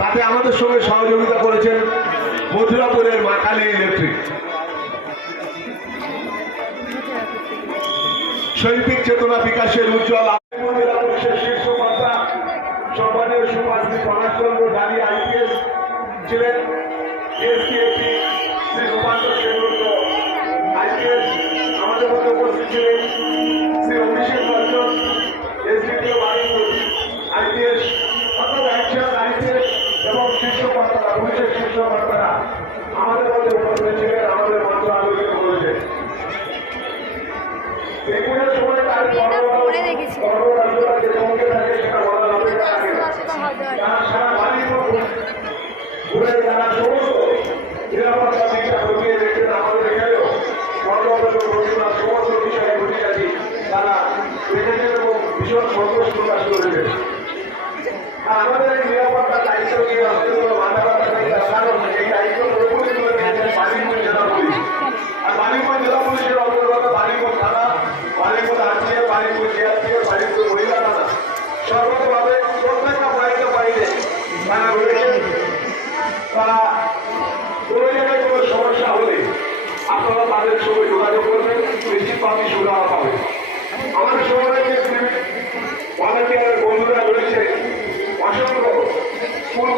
তাতে আমাদের সঙ্গে সহযোগিতা করেছেন মথুরাপুরের মাকালী ইলেকট্রিক শৈল্পিক চেতনা বিকাশের উজ্জ্বল শীর্ষ কর্তা সম্মানীয় সুভাষী ছিলেন। শ্রী রূপান্তর সেনগুপ্ত আইপিএস আমাদের মধ্যে উপস্থিত ছিলেন। খুঁটিনাটি তারা দেখেছেন এবং ভীষণ সন্তোষ প্রকাশ আর আমাদের এই নিরাপত্তার দায়িত্ব নিয়ে আরটিএ বালিগঞ্জ জিআরপিএ বালিগঞ্জ মহিলা থানা সর্বতভাবে প্রত্যেকটা বাড়িতে বাড়িতে তারা রয়েছেন তারা কোনো জায়গায় কোনো সমস্যা হলে আপনারা তাদের ভলান্টিয়ারের বন্ধুরা রয়েছে অসংখ্য স্কুল